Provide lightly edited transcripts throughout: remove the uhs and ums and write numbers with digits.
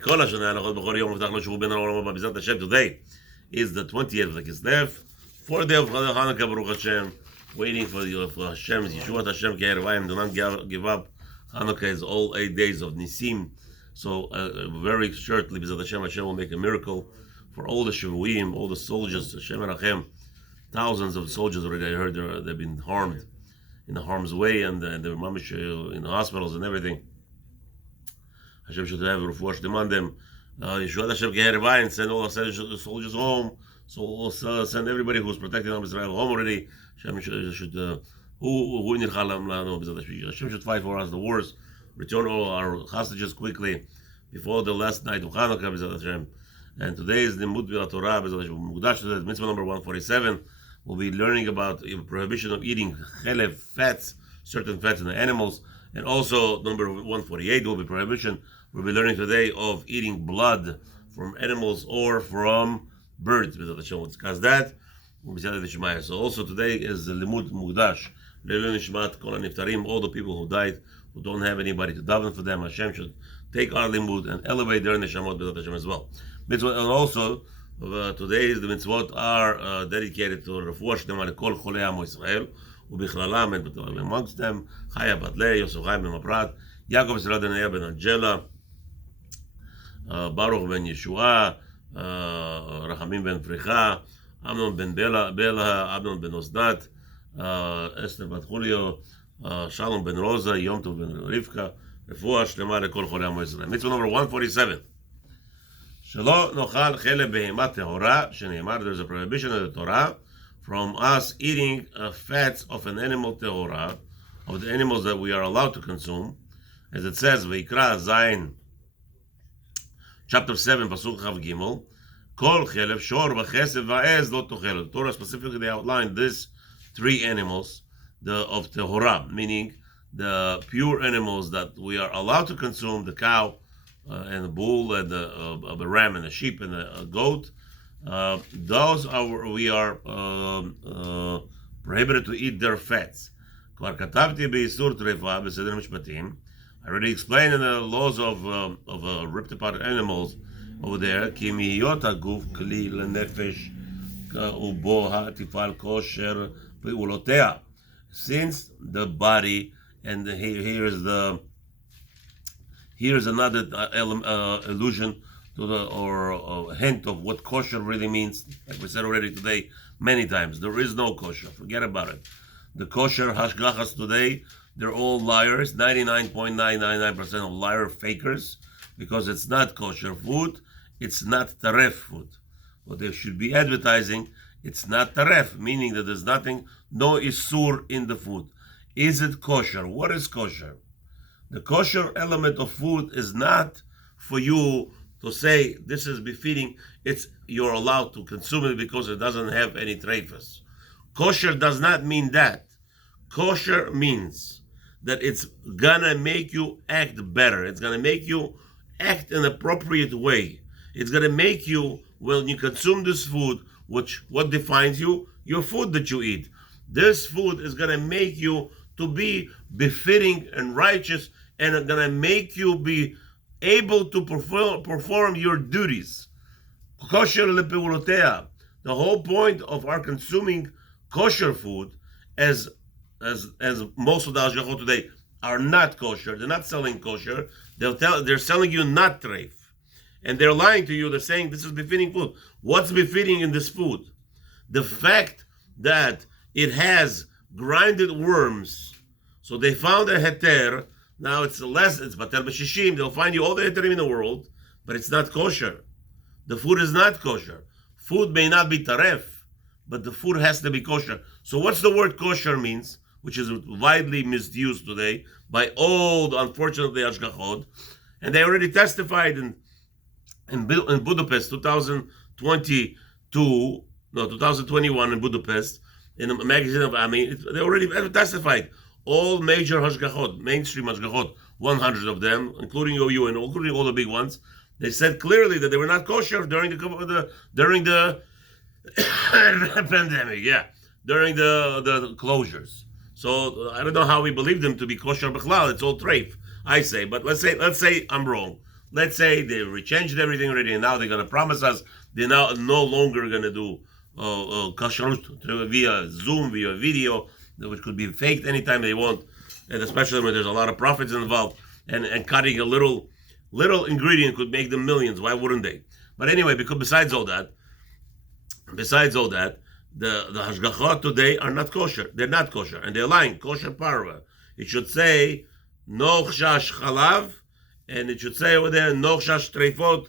כל השנה אנחנו בכל יום הבטחנו שהוא בין העולם הבא בעזרת השם. Today is the 20th of the Kislev, 4th day of Hanukkah, Baruch Hashem, waiting for Hashem's Yeshivath Hashem Ke'ervayim. Do not give up. Hanukkah is all 8 days of Nisim. So very shortly, B'ezrat Hashem will make a miracle for all the Shiruim, all the soldiers. Hashem Erachem, thousands of soldiers already. I heard they've been harmed in the harm's way, and they're mamish in the hospitals and everything. Hashem should have refuah shlema on them. Yeshivath Hashem Ke'ervayim, send all the soldiers home. So send everybody who's protecting Israel home already. Hashem should Hashem should fight for us the wars. Return all our hostages quickly before the last night of Hanukkah. And today is the Mitzvoth Torah. Mitzvah number 147. We'll be learning about the prohibition of eating chelev, fats, certain fats in the animals. And also number 148 will be prohibition. We'll be learning today of eating blood from animals or from birds. We'll discuss that. So also today is the Limud Mugdash. All the people who died, who don't have anybody to daven for them. Hashem should take our limud and elevate their neshamot b'ezrat Hashem as well. Mitzvot, and also today the mitzvot are dedicated to refuah shlema lekol cholei Amo Yisrael ubichlalam and amongst them Chaya bat Leah, Yosef Chaim ben Maprat, Yaakov Yisrael ben ben Angela, Baruch ben Yeshua, Rachamim ben Fricha, Amnon ben Bela, Amnon ben Osnat, Esther bat Julio, Shalom ben Rosa, Yom Tov ben Rivka, Refuah Shlema lekol cholei Amo Yisrael. Mitzvah number 147. Shelo nochal chelev behema tehora, sheneimar, there's a prohibition of the Torah from us eating fats of an animal tehora, of the animals that we are allowed to consume, as it says, Vayikra Zayin, chapter 7, pasuk Chav Gimel, Kol chelev shor v'chesed va'ez lo tochel. The Torah specifically outlined these three animals of tehora, meaning the pure animals that we are allowed to consume, the cow and the bull and the ram and the sheep and the goat. Those we are prohibited to eat their fats. I already explained in the laws of ripped apart animals over there. Since the body, and here's another allusion to or hint of what kosher really means. Like we said already today many times, there is no kosher. Forget about it. The kosher hashgachas today, they're all liars. 99.999% of liar fakers, because it's not kosher food. It's not taref food. What they should be advertising, it's not taref, meaning that there's nothing, no isur in the food. Is it kosher? What is kosher? The kosher element of food is not for you to say this is befitting. It's you're allowed to consume it because it doesn't have any treifas. Kosher does not mean that. Kosher means that it's gonna make you act better. It's gonna make you act in an appropriate way. It's gonna make you, when you consume this food, what defines you? Your food that you eat. This food is gonna make you to be befitting and righteous, and it's gonna make you be able to perform your duties. Kosher lepevulotea. The whole point of our consuming kosher food, as most of the hashgachot today are not kosher. They're not selling kosher. They're selling you not treif, and they're lying to you. They're saying this is befitting food. What's befitting in this food? The fact that it has grinded worms. So they found a heter. Now it's batel b'shishim. They'll find you all the heterim in the world, but it's not kosher. The food is not kosher. Food may not be taref, but the food has to be kosher. So what's the word kosher means, which is widely misused today by all the, unfortunately, hashgachot, and they already testified in Budapest 2021 in Budapest, in a magazine of they already testified. All major hashgachot, mainstream hashgachot, 100 of them, including OU and including all the big ones, they said clearly that they were not kosher during the pandemic, during the closures. So I don't know how we believe them to be kosher b'chlal. It's all treif, I say. But let's say I'm wrong. let's say they changed everything already, and now they're going to promise us they're now no longer going to do kashrut via Zoom, via video, which could be faked anytime they want, and especially when there's a lot of profits involved, and cutting a little ingredient could make them millions. Why wouldn't they? But anyway, because besides all that, the hashgachot today are not kosher. They're not kosher, and they're lying. Kosher parva. It should say no chash chalav, and it should say over there no chash treifot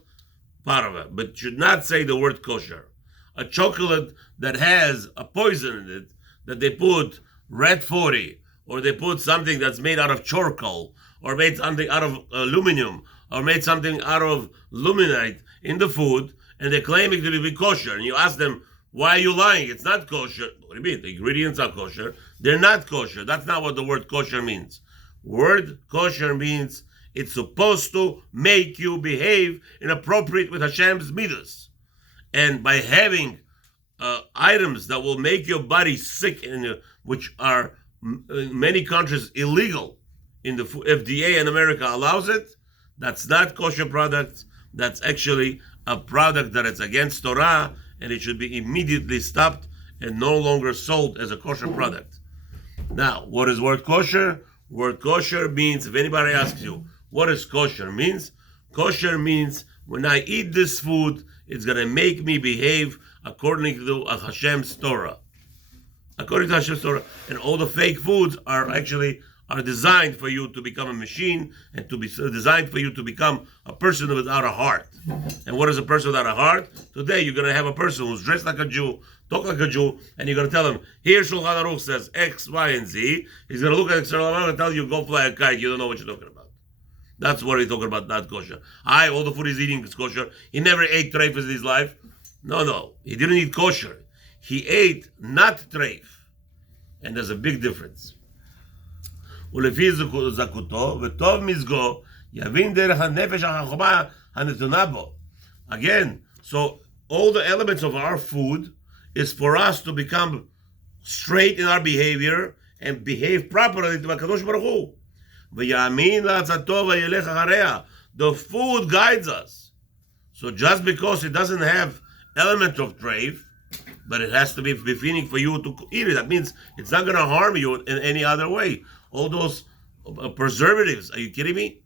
parva, but it should not say the word kosher. A chocolate that has a poison in it, that they put red 40, or they put something that's made out of charcoal, or made something out of aluminum, or made something out of luminite in the food, and they're claiming to be kosher, and you ask them, why are you lying? It's not kosher. What do you mean? The ingredients are kosher. They're not kosher. That's not what the word kosher means. Word kosher means it's supposed to make you behave inappropriate with Hashem's midas. And by having items that will make your body sick, which are in many countries illegal, in the FDA in America allows it, that's not kosher product. That's actually a product that is against Torah, and it should be immediately stopped and no longer sold as a kosher product. Now, what is word kosher? Word kosher means, if anybody asks you, what is kosher means? Kosher means, when I eat this food, it's going to make me behave according to Hashem's Torah. According to Hashem's Torah. And all the fake foods are designed for you to become a machine, and to be designed for you to become a person without a heart. And what is a person without a heart? Today you're going to have a person who's dressed like a Jew, talk like a Jew, and you're going to tell him, here Shulchan Aruch says X, Y, and Z. He's going to look at external and tell you, go fly a kite. You don't know what you're talking about. That's what he's talking about, not kosher. All the food he's eating is kosher. He never ate treif in his life. No. He didn't eat kosher. He ate not treif. And there's a big difference. ולפי זכותו, וטוב מזגו, יבין דרך הנפש החכמה הנתונה בו. Again, so all the elements of our food is for us to become straight in our behavior and behave properly to HaKadosh Baruch Hu. ויאמין לעצתו וילך אחריה. The food guides us. So just because it doesn't have element of treif, but it has to be befitting for you to eat it, that means it's not going to harm you in any other way. All those preservatives, are you kidding me?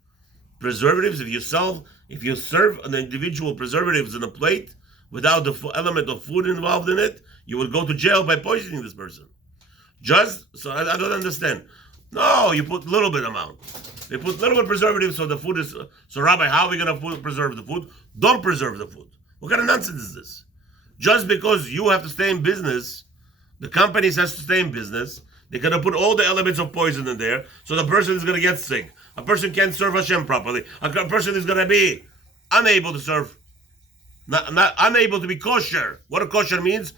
Preservatives, if you serve an individual preservatives in a plate without the element of food involved in it, you would go to jail by poisoning this person. So I don't understand. No, you put little bit amount. They put little bit preservatives, so the food is, so Rabbi, how are we going to preserve the food? Don't preserve the food. What kind of nonsense is this? Just because you have to stay in business, the companies has to stay in business, they're going to put all the elements of poison in there, so the person is going to get sick. A person can't serve Hashem properly. A person is going to be unable to serve, not unable to be kosher. What a kosher means?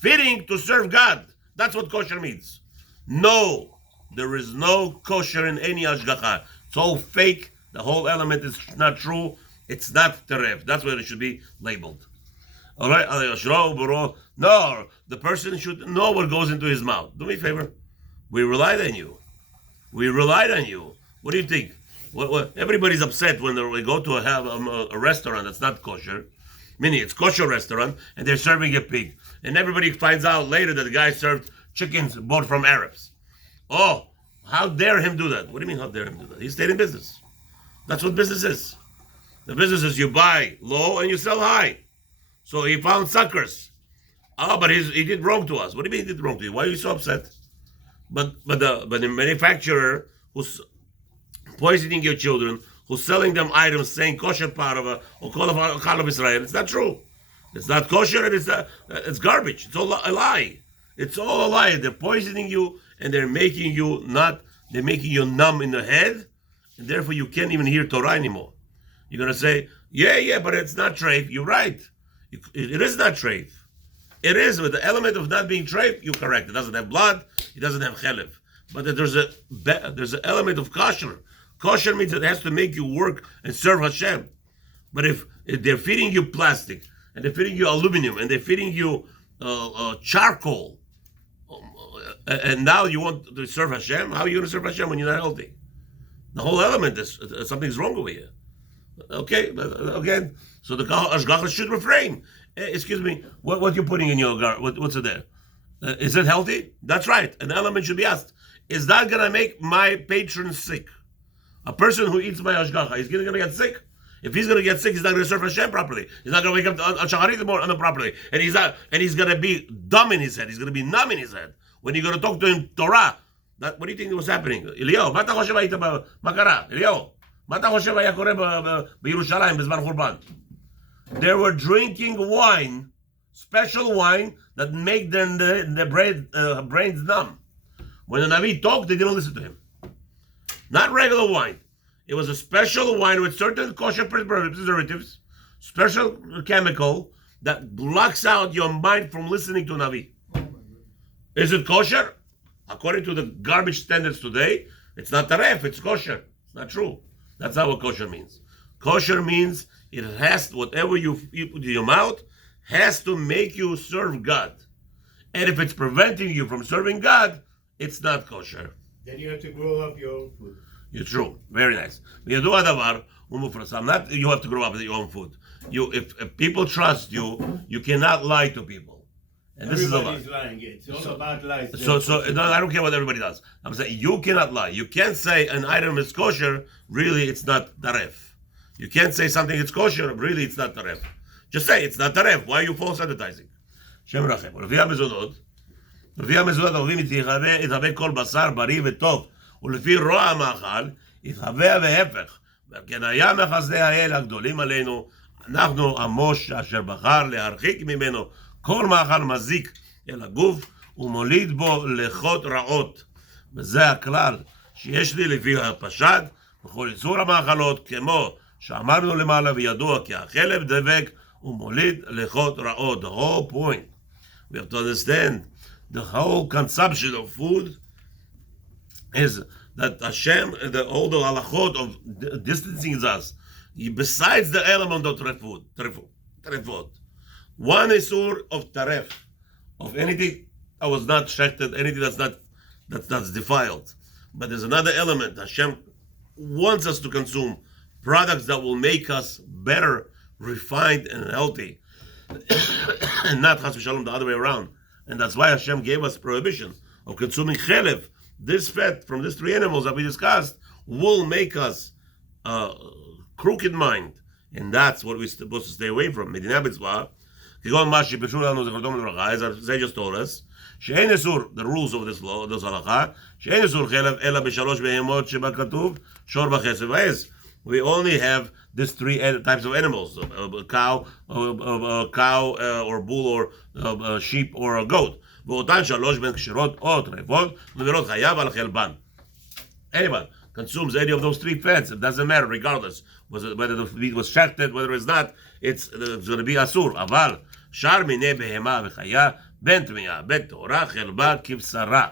Fitting to serve God. That's what kosher means. No, there is no kosher in any hashgacha. It's all fake. The whole element is not true. It's not teref. That's what it should be labeled. All right? No, the person should know what goes into his mouth. Do me a favor. We relied on you. What do you think? Everybody's upset when they go to have a restaurant that's not kosher, meaning it's kosher restaurant, and they're serving a pig. And everybody finds out later that the guy served chickens bought from Arabs. Oh, how dare him do that? What do you mean, how dare him do that? He stayed in business. That's what business is. The business is you buy low and you sell high. So he found suckers. Oh, but he did wrong to us. What do you mean he did wrong to you? Why are you so upset? But the manufacturer who's poisoning your children, who's selling them items saying kosher parava or kalav Israel, it's not true. It's not kosher, and it's garbage. It's all a lie. It's all a lie. They're poisoning you, and they're making you numb in the head, and therefore you can't even hear Torah anymore. You're gonna say, yeah, but it's not treif. You're right. It is not treif. It is, with the element of not being treif, you're correct. It doesn't have blood, it doesn't have chelev. But there's an element of kosher. Kosher means it has to make you work and serve Hashem. But if they're feeding you plastic, and they're feeding you aluminum, and they're feeding you charcoal, and now you want to serve Hashem, how are you going to serve Hashem when you're not healthy? The whole element is something's wrong over here. Okay, again, so the Ashgacha should refrain. Excuse me, what you're putting in your gar? What's it there? Is it healthy? That's right. An element should be asked. Is that going to make my patron sick? A person who eats my Ashgacha, is going to get sick? If he's going to get sick, he's not going to serve Hashem properly. He's not going to wake up on Shacharit morning properly. And he's going to be dumb in his head. He's going to be numb in his head. When you're going to talk to him Torah, what do you think was happening? Eliyahu, מה אתה חושב היית בקרה? אליהו, מה אתה חושב היה קורה בירושלים בזמן חורבן? They were drinking wine, special wine, that make their brains numb. When the Navi talked, they didn't listen to him. Not regular wine. It was a special wine with certain kosher preservatives, special chemical that blocks out your mind from listening to Navi. Is it kosher? According to the garbage standards today, it's not taref, it's kosher. It's not true. That's not what kosher means. Kosher means it has, whatever you put in your mouth, has to make you serve God. And if it's preventing you from serving God, it's not kosher. Then you have to grow up your own food. You're true. Very nice. You have to grow up with your own food. If people trust you, you cannot lie to people. And this is a lie. Everybody's lying. It's all about lies. No, I don't care what everybody does. I'm saying you cannot lie. You can't say an item is kosher, really it's not taref. You can't say something is kosher, really it's not taref. Just say it's not taref. Why are you false advertising? Shem Rachem. לפי המזונות אוהבים יתהווה כל בשר בריא וטוב, ולפי רוע המאכל יתהווה והפך. וכן היה מחסדי האל הגדולים עלינו, אנחנו עמוש אשר בחר להרחיק ממנו כל מאכל מזיק אל הגוף ומוליד בו לחות רעות. וזה הכלל שיש לי לפי הפשט בכל איסור המאכלות, כמו שאמרנו למעלה וידוע כי החלב דבק ומוליד לחות רעות. The whole point, we have to understand, the whole consumption of food is that Hashem, all the halachot of distancing us, besides the element of tarefot. One isur of taref, of anything that was not shechted, anything that's defiled. But there's another element. Hashem wants us to consume products that will make us better, refined, and healthy, and not chas v'shalom the other way around. And that's why Hashem gave us prohibition of consuming chelev. This fat from these three animals that we discussed will make us crooked mind, and that's what we're supposed to stay away from. Medina Mitzvoth, as they just told us, שאין איסור, the rules of this law, this הלכה, שאין איסור חלב אלא בשלוש בהמות שבה כתוב שור וכסף ועז. We only have these three types of animals: a cow, or bull, or a sheep, or a goat. ואותן שלוש בין כשרות או טרפות לבירות חייב על חלבן. Anyone consumes any of those three fats, it doesn't matter, regardless whether the meat was shechted, whether it's not, it's going to be asur. אבל שאר מיני בהמה וחיה בין טמאה בין טהורה חלבה כבשרה.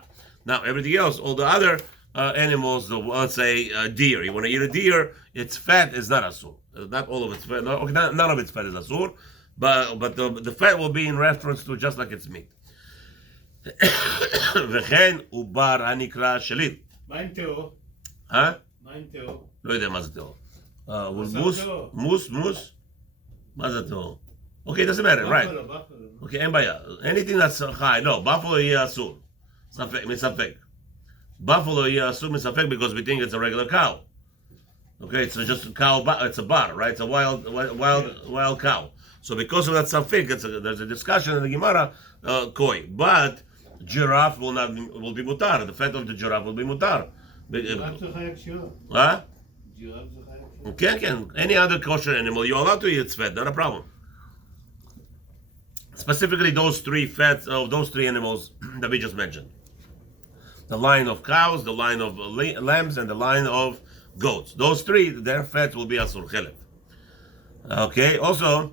Now everything else, all the other animals, let's say deer. You want to eat a deer, its fat is not asur. Not all of its fat, none of its fat is asur, but the fat will be in reference to just like its meat. וכן עובר הנקרא שליט. מה עם תאו? מה עם תאו? לא יודע מה זה תאו. מוס? מה זה תאו? Okay, it doesn't matter, right? Okay, אין בעיה. Anything that's high, no, buffalo יהיה אסור. מספק. Buffalo יהיה אסור מספק because we think it's a regular cow. Okay, it's just a cow, it's a bar, right? It's a wild cow. So because of that safek, there's a discussion in the Gemara, koi. But giraffe will be mutar. The fat of the giraffe will be mutar. Huh? Any other kosher animal, you're allowed to eat its fat, not a problem. Specifically those three fats of those three animals that we just mentioned. The line of cows, the line of lambs, and the line of goats. Those three, their fats will be asur chelev. Okay, also,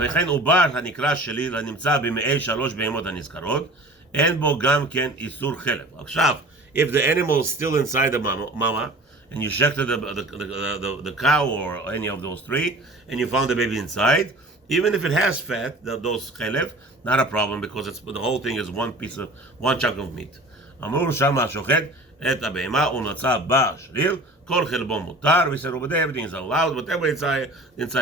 וכן עובר הנקרא שליל הנמצא במעי שלוש בהמות הנזכרות, אין בו גם כן איסור חלב. עכשיו, if the animal is still inside the mama, and you checked the cow or any of those three, and you found the baby inside, even if it has fat, those chelev, not a problem, because the whole thing is one chunk of meat. אמרו שמה השוחט, את הבהמה ונוצה בשריר, כל חלבו מותר. We said over there everything is allowed, whatever inside,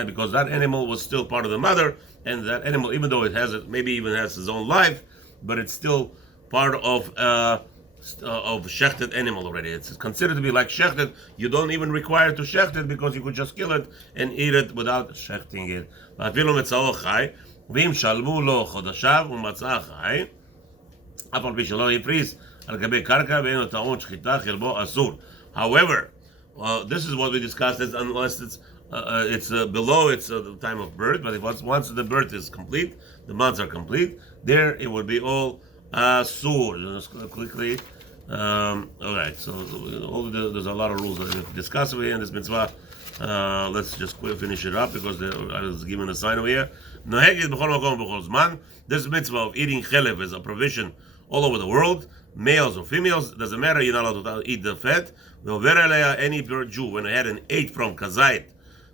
because that animal was still part of the mother, and that animal, even though it has it, maybe even has his own life, but it's still part of shechted animal already. It's considered to be like shechted. You don't even require to shecht it because you could just kill it and eat it without shechting it. ואפילו מצאו חי, ואם שלמו לו חודשיו ומצא חי, אף על פי שלא הפריס על גבי קרקע ואין לו טעון שחיטה, חלבו אסור. However, this is what we discussed, is unless it's below the time of birth, but if once the birth is complete, the months are complete, there it would be all asur. Just quickly. Alright, so there's a lot of rules that we have to discuss over here in this mitzvah. Let's just finish it up because I was given a sign over here. This mitzvah of eating chelev is a provision all over the world, males or females, doesn't matter, you're not allowed to eat the fat. Any Jew, when I had an 8 from kazait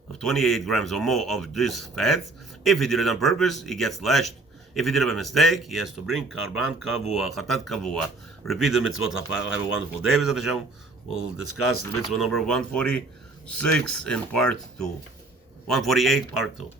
of 28 grams or more of this fat, if he did it on purpose, he gets lashed. If he did it by mistake, he has to bring karban kavua, chatat kavua. Repeat the mitzvot. Have a wonderful day. We'll discuss the mitzvah number 146 in part 2. 148, part 2.